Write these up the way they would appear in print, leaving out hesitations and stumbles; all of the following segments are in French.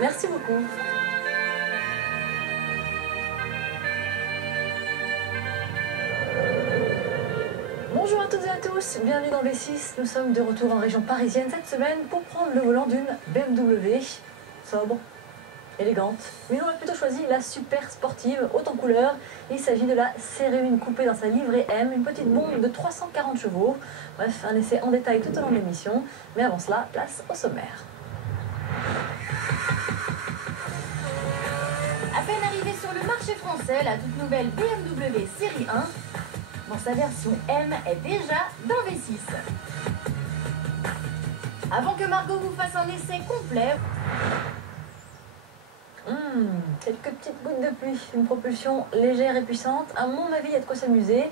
Merci beaucoup. Bonjour à toutes et à tous, bienvenue dans V6. Nous sommes de retour en région parisienne cette semaine pour prendre le volant d'une BMW. Sobre, élégante, mais on a plutôt choisi la super sportive, haute en couleur. Il s'agit de la série 1 coupée dans sa livrée M, une petite bombe de 340 chevaux. Bref, un essai en détail tout au long de l'émission. Mais avant cela, place au sommaire. À peine arrivée sur le marché français, la toute nouvelle BMW série 1, dans sa version M, est déjà dans V6. Avant que Margot vous fasse un essai complet, Quelques petites gouttes de pluie, une propulsion légère et puissante. À mon avis, il y a de quoi s'amuser.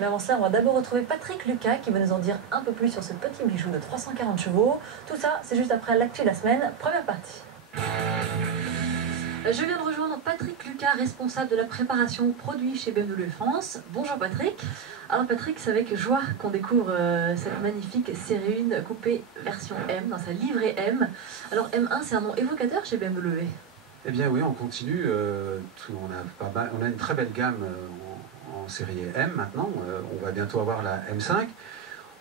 Mais avant cela, on va d'abord retrouver Patrick Lucas qui va nous en dire un peu plus sur ce petit bijou de 340 chevaux. Tout ça, c'est juste après l'actu de la semaine. Première partie. Je viens de rejoindre Patrick Lucas, responsable de la préparation produit chez BMW France. Bonjour Patrick. Alors Patrick, c'est avec joie qu'on découvre cette magnifique série 1 coupée version M, dans sa livrée M. Alors M1, c'est un nom évocateur chez BMW. Eh bien oui, on continue. On a une très belle gamme en série M maintenant. On va bientôt avoir la M5.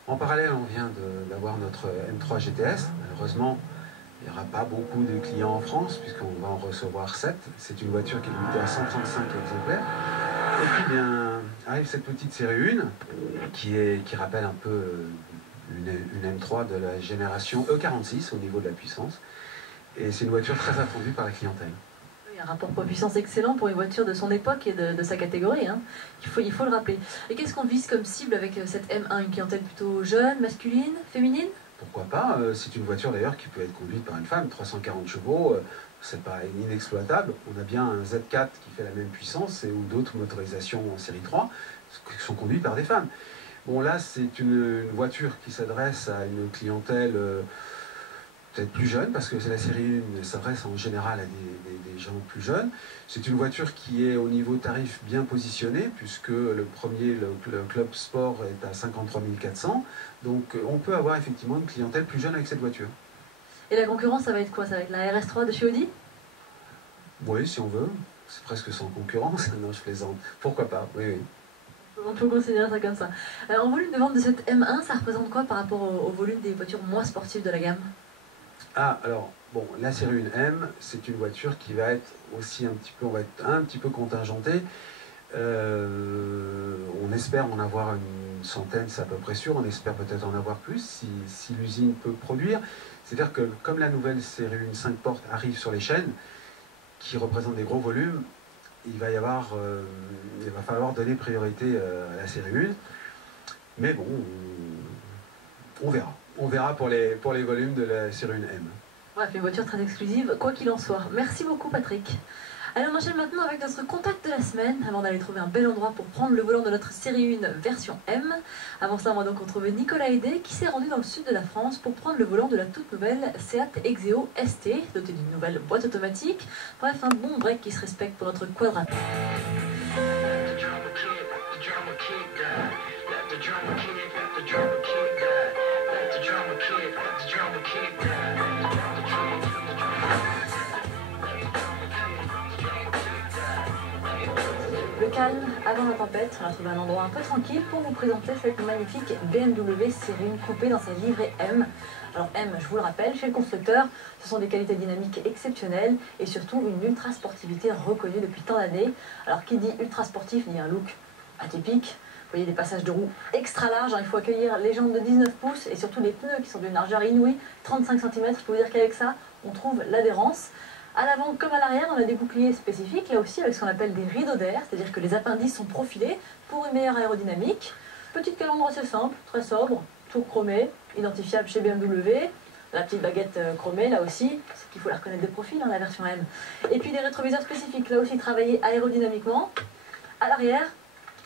En parallèle, on vient d'avoir notre M3 GTS. Malheureusement, il n'y aura pas beaucoup de clients en France puisqu'on va en recevoir 7. C'est une voiture qui est limitée à 135 exemplaires. Et puis bien arrive cette petite série 1 qui rappelle un peu une M3 de la génération E46 au niveau de la puissance. Et c'est une voiture très attendue par la clientèle. Il y a un rapport poids-puissance excellent pour une voiture de son époque et de sa catégorie. Hein. Il faut le rappeler. Et qu'est-ce qu'on vise comme cible avec cette M1? Une clientèle plutôt jeune, masculine, féminine? Pourquoi pas? C'est une voiture d'ailleurs qui peut être conduite par une femme. 340 chevaux, c'est pas inexploitable. On a bien un Z4 qui fait la même puissance ou d'autres motorisations en série 3 qui sont conduites par des femmes. Bon là, c'est une voiture qui s'adresse à une clientèle peut-être plus jeune, parce que la série 1 s'adresse en général à des gens plus jeunes. C'est une voiture qui est au niveau tarif bien positionnée, puisque le Club Sport est à 53 400. Donc on peut avoir effectivement une clientèle plus jeune avec cette voiture. Et la concurrence, ça va être quoi? Ça va être la RS3 de chez Audi? Oui, si on veut. C'est presque sans concurrence. Non, je plaisante. Pourquoi pas? Oui, oui. On peut considérer ça comme ça. En volume de vente de cette M1, ça représente quoi par rapport au volume des voitures moins sportives de la gamme? Ah, alors, bon, la série 1M, c'est une voiture qui va être aussi on va être un petit peu contingentée. On espère en avoir une centaine, c'est à peu près sûr. On espère peut-être en avoir plus si l'usine peut produire. C'est-à-dire que comme la nouvelle série 1 5 portes arrive sur les chaînes, qui représentent des gros volumes, il va falloir donner priorité à la série 1. Mais bon, on verra. On verra pour les volumes de la série 1M. Bref, une voiture très exclusive, quoi qu'il en soit. Merci beaucoup Patrick. Allez, on enchaîne maintenant avec notre contact de la semaine, avant d'aller trouver un bel endroit pour prendre le volant de notre série 1 version M. Avant cela, on va donc retrouver Nicolas Hédé, qui s'est rendu dans le sud de la France pour prendre le volant de la toute nouvelle Seat Exeo ST, dotée d'une nouvelle boîte automatique. Bref, un bon break qui se respecte pour notre quadra. Le calme avant la tempête, on a trouvé un endroit un peu tranquille pour vous présenter cette magnifique BMW série 1 coupée dans sa livrée M. Alors M, je vous le rappelle, chez le constructeur, ce sont des qualités dynamiques exceptionnelles et surtout une ultra sportivité reconnue depuis tant d'années. Alors qui dit ultra sportif dit un look atypique. Vous voyez des passages de roues extra larges, hein, il faut accueillir les jambes de 19 pouces et surtout les pneus qui sont d'une largeur inouïe, 35 cm. Je peux vous dire qu'avec ça, on trouve l'adhérence. À l'avant comme à l'arrière, on a des boucliers spécifiques, là aussi avec ce qu'on appelle des rideaux d'air, c'est-à-dire que les appendices sont profilés pour une meilleure aérodynamique. Petite calandre assez simple, très sobre, tout chromé, identifiable chez BMW. La petite baguette chromée, là aussi, c'est qu'il faut la reconnaître de profil, hein, la version M. Et puis des rétroviseurs spécifiques, là aussi travaillés aérodynamiquement. À l'arrière,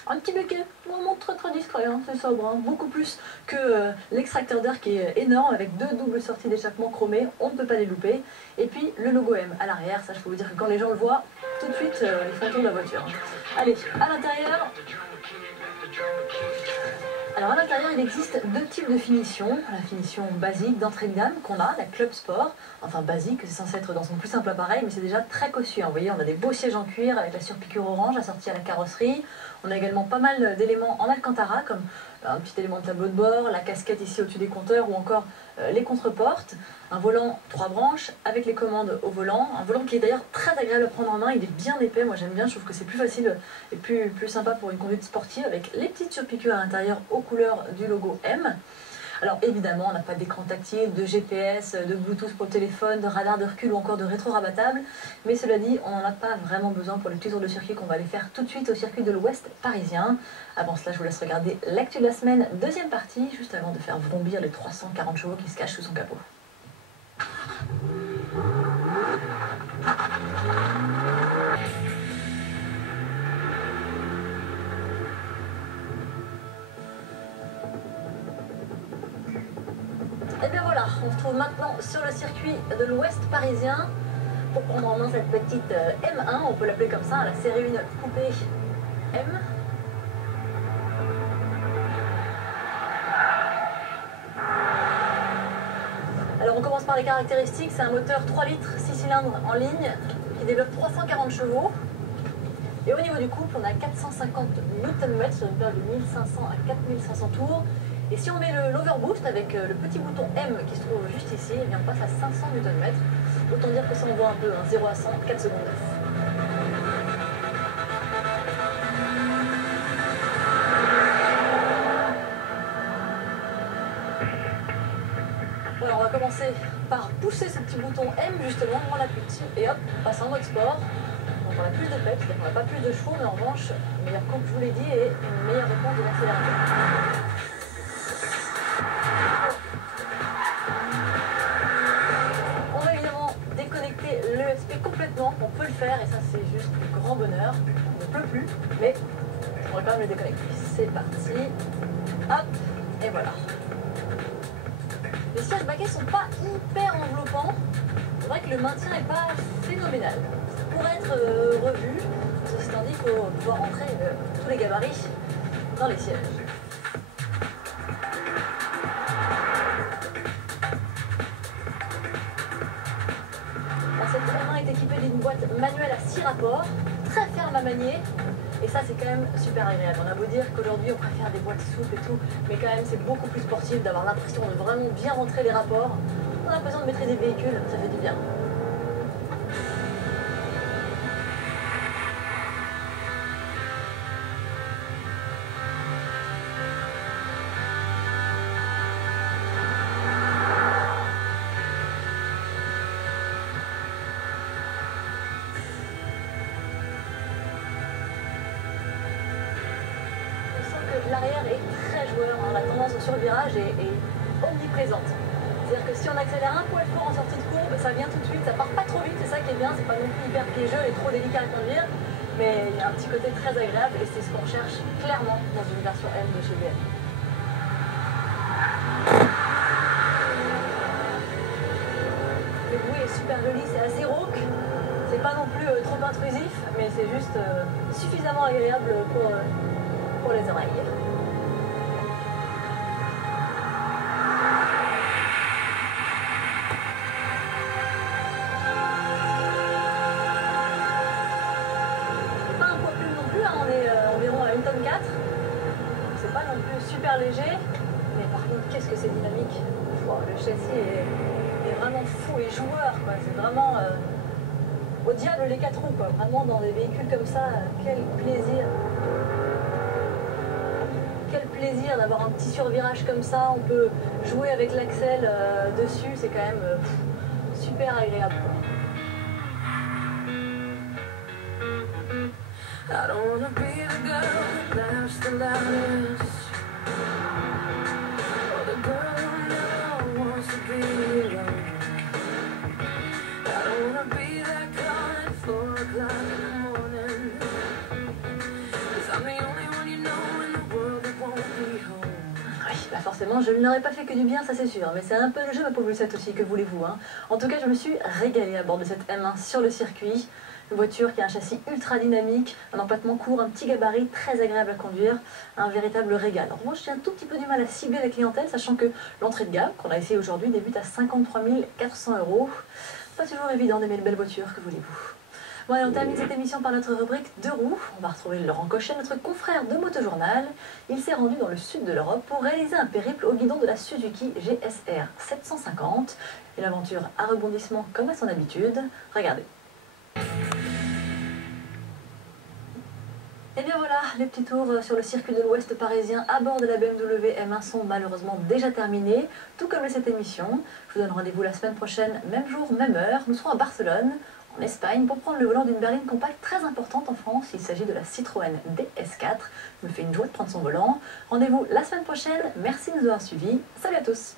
un petit béquet, vraiment très très discret, hein, c'est sobre, hein, beaucoup plus que l'extracteur d'air qui est énorme avec 2 doubles sorties d'échappement chromées, on ne peut pas les louper. Et puis le logo M à l'arrière, ça je peux vous dire que quand les gens le voient, tout de suite ils font tour de la voiture. Allez, à l'intérieur, Alors à l'intérieur, il existe deux types de finition. La finition basique d'entrée de gamme qu'on a, la Club Sport. Enfin basique, c'est censé être dans son plus simple appareil, mais c'est déjà très cossu. Vous voyez, on a des beaux sièges en cuir avec la surpiqûre orange assortie à la carrosserie. On a également pas mal d'éléments en Alcantara, comme un petit élément de tableau de bord, la casquette ici au-dessus des compteurs ou encore les contreportes. Un volant 3 branches avec les commandes au volant. Un volant qui est d'ailleurs très agréable à prendre en main, il est bien épais, moi j'aime bien, je trouve que c'est plus facile et plus sympa pour une conduite sportive avec les petites surpiqûres à l'intérieur aux couleurs du logo M. Alors évidemment, on n'a pas d'écran tactile, de GPS, de Bluetooth pour le téléphone, de radar de recul ou encore de rétro-rabattable. Mais cela dit, on n'en a pas vraiment besoin pour les petits tours de circuit qu'on va aller faire tout de suite au circuit de l'Ouest parisien. Avant cela, je vous laisse regarder l'actu de la semaine, deuxième partie, juste avant de faire vrombir les 340 chevaux qui se cachent sous son capot. Et bien voilà, on se trouve maintenant sur le circuit de l'Ouest parisien pour prendre en main cette petite M1, on peut l'appeler comme ça, la série 1 coupée M. Alors on commence par les caractéristiques, c'est un moteur 3 litres 6 cylindres en ligne qui développe 340 chevaux. Et au niveau du couple, on a 450 Nm sur une période de 1500 à 4500 tours. Et si on met l'overboost avec le petit bouton M qui se trouve juste ici, eh bien on passe à 500 Nm. Autant dire que ça envoie un peu, 0 à 100, 4 secondes 9. Voilà, on va commencer par pousser ce petit bouton M justement, on appuie dessus et hop, on passe en mode sport. Donc on a plus de peps, on n'a pas plus de chevaux, mais en revanche, une meilleure courbe, je vous l'ai dit, et une meilleure réponse de l'accélérateur. On va évidemment déconnecter l'ESP complètement, on peut le faire, et ça c'est juste un grand bonheur. On ne peut plus, mais on va quand même le déconnecter. C'est parti, hop, et voilà. Les sièges baquets sont pas hyper enveloppants, c'est vrai que le maintien n'est pas phénoménal. Pour être revu, ceci étant dit qu'il faut pouvoir rentrer tous les gabarits dans les sièges. Cette M1 est équipée d'une boîte manuelle à 6 rapports, très ferme à manier, et ça c'est quand même super agréable. On a beau dire qu'aujourd'hui on préfère des boîtes souples et tout, mais quand même c'est beaucoup plus sportif d'avoir l'impression de vraiment bien rentrer les rapports. On a l'impression de maîtriser des véhicules, ça fait du bien. L'arrière est très joueur, hein. La tendance au survirage est omniprésente. C'est-à-dire que si on accélère un poil fort en sortie de courbe, ça vient tout de suite, ça part pas trop vite, c'est ça qui est bien, c'est pas non plus hyper piégeux et trop délicat à conduire, mais il y a un petit côté très agréable et c'est ce qu'on cherche clairement dans une version M de chez BM. Le bruit est super joli, c'est assez rauque, c'est pas non plus trop intrusif, mais c'est juste suffisamment agréable pour les oreilles. Pas un poids plume non plus, hein, on est environ à 1,4 tonne. C'est pas non plus super léger, mais par contre qu'est-ce que c'est dynamique. Wow, le châssis est vraiment fou et joueur, quoi. C'est vraiment au diable les 4 roues, quoi. Vraiment dans des véhicules comme ça, quel plaisir. Quel plaisir d'avoir un petit survirage comme ça, on peut jouer avec l'axel dessus, c'est quand même super agréable. Bah forcément, je ne leur ai pas fait que du bien, ça c'est sûr, mais c'est un peu le jeu, ma pauvre Lucette aussi, que voulez-vous, hein. En tout cas, je me suis régalée à bord de cette M1 sur le circuit. Une voiture qui a un châssis ultra dynamique, un empattement court, un petit gabarit très agréable à conduire, un véritable régal. En revanche, j'ai un tout petit peu du mal à cibler la clientèle, sachant que l'entrée de gamme qu'on a essayé aujourd'hui débute à 53 400 €. Pas toujours évident d'aimer une belle voiture, que voulez-vous. Bon, allez, on termine cette émission par notre rubrique 2 roues. On va retrouver Laurent Cochet, notre confrère de Motojournal. Il s'est rendu dans le sud de l'Europe pour réaliser un périple au guidon de la Suzuki GSR 750. Une aventure à rebondissement comme à son habitude. Regardez. Et bien voilà, les petits tours sur le circuit de l'Ouest parisien à bord de la BMW M1 sont malheureusement déjà terminés, tout comme cette émission. Je vous donne rendez-vous la semaine prochaine, même jour, même heure. Nous serons à Barcelone, en Espagne, pour prendre le volant d'une berline compacte très importante en France. Il s'agit de la Citroën DS4. Je me fais une joie de prendre son volant. Rendez-vous la semaine prochaine. Merci de nous avoir suivis. Salut à tous.